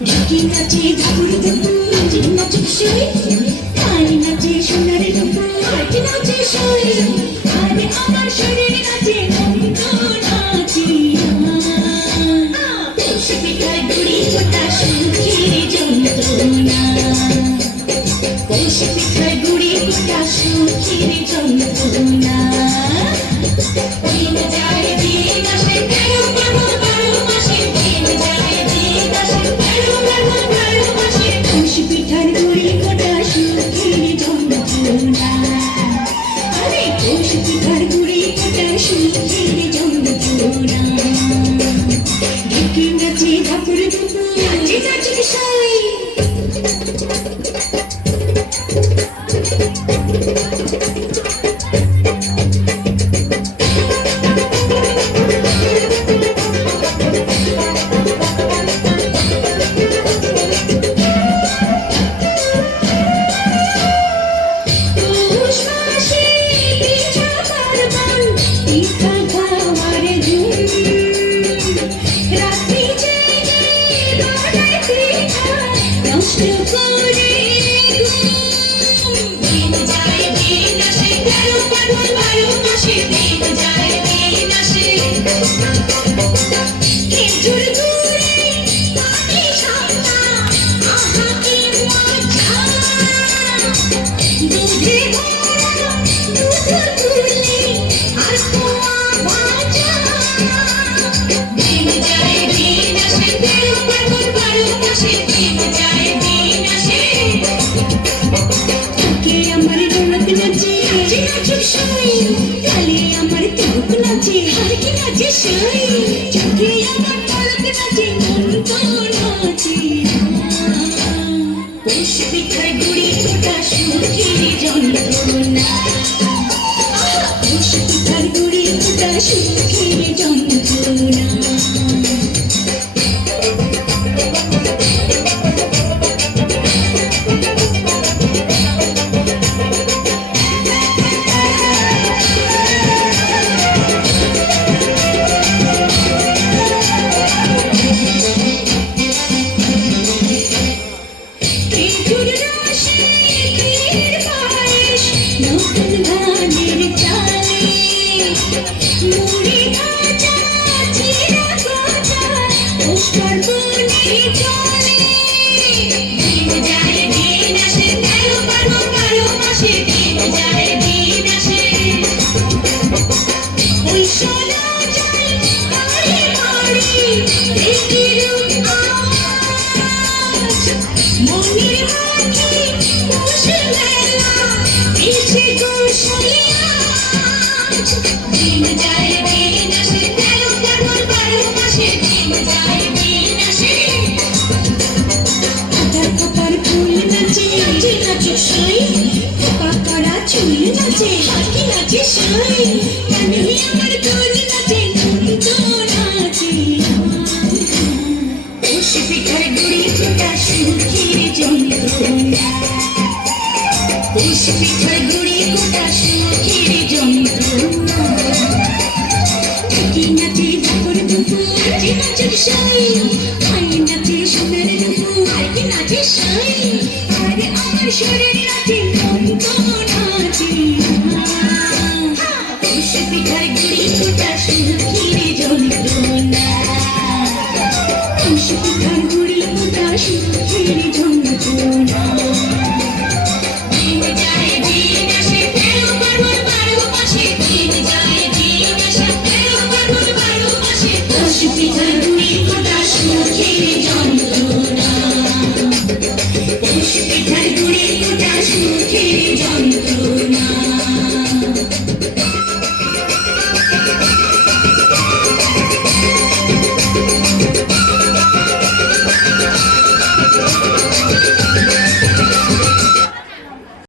ঢাকি নাচে ঢাকুর দুপুর নাচে নাচে সই তাই নাচে সোনার দুপুর নাচে নাচে সই আরে আমার শরীর নাচে নন্দ নাচি পৌষ পিঠার গুড়ি কোটা সুখের যন্ত্রণা পৌষ পিঠার গুড়ি কোটা সুখের যন্ত্রণা দিন যায় দিন আসে তেরো বারো বারো মাসে দিন যায় দিন আসে তেরো বারো বারো মাসে পৌষ পিঠার গুড়ি কোটা সুখের যন্ত্রণা আরে পৌষ পিঠার গুড়ি কোটা সুখের যন্ত্রণা ঢাকি নাচে ঢাকুর দুপুর নাচে নাচে সই পৌষ পিঠার গুড়ি কোটা সুখের যন্ত্রণা পৌষ পিঠার গুড়ি কোটা সুখের যন্ত্রণা পৌষ পিঠার গুড়ি কোটা সুখের যন্ত্রণা ঢাকি নাচে ঢাকুর দুপুর নাচে নাচে সই